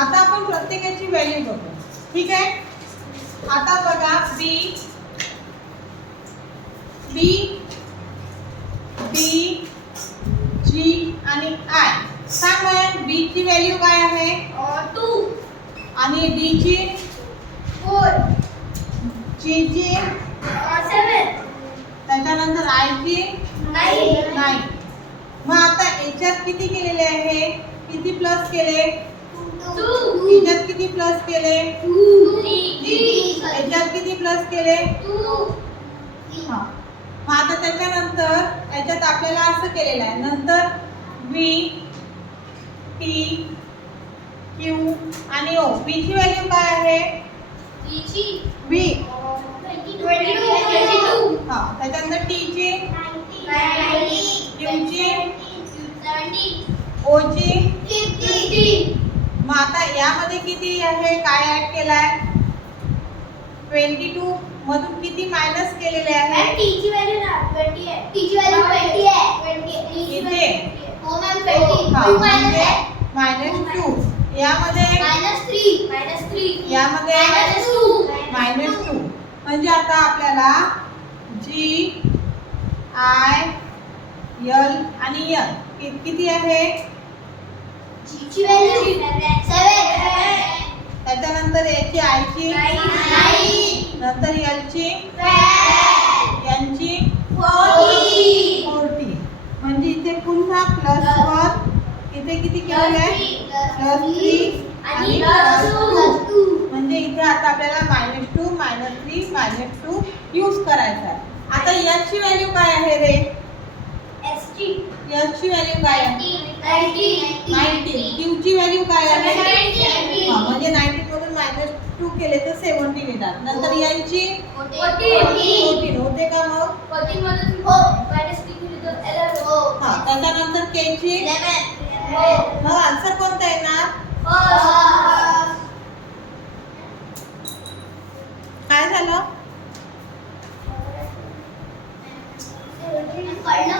आता आपण प्रत्येकाची व्हॅल्यू बघू. ठीक आहे. आता बघा बी डी जी आणि आय. सांग मग बी ची व्हॅल्यू काय आहे? 2 आणि डी ची 4 जी ची 7 त्याच्यानंतर आय ची 9 मग आता याच्यात किती केलेले आहे? किती प्लस केले? 2 याच्यात किती प्लस केले? 3 याच्यात किती प्लस केले? 2 हा. मग आता त्याच्यानंतर याच्यात आपल्याला असं केलेलं आहे. नंतर व्ही टी क्यू आणि ओ. व्ही ची व्हॅल्यू काय आहे? व्ही 22 हा. त्याच्यानंतर टी ची, 90 क्यू ची, 70 ओ ची. 50 मग आता यामध्ये किती आहे? काय ऍड केलाय? 22 मधून किती मायनस केलेले आहे? टी ची व्हॅल्यू 20 आहे. टी ची व्हॅल्यू 20 आहे. 20 इथे हो मॅम 20 हा, 2 म्हणजे मायनस आहे. -2 यामध्ये -3 यामध्ये -2 -2 म्हणजे आता आपल्याला जी आय एल आणि एल किती आहे? जी ची व्हॅल्यू 7 त्याच्यानंतर याची आय ची, 9 नंतर एल ची, 12 यांची 40 40. म्हणजे इथे पुन्हा +1 इथे किती केलेलं आहे? +3 आणि +2. म्हणजे इथे आता आपल्याला -2 -3 -2 यूज करायचा आहे. आता याची व्हॅल्यू काय आहे रे? याची व्हॅल्यू काय आहे? 19. क्यू ची व्हॅल्यू काय आहे? हा, म्हणजे 19 मधून -2 केले तर 70 येतात. नंतर यांची 14 होते का मग? हा. त्याच्यानंतर के ची, मग आन्सर कोणता येणार? काय झालं? कळलं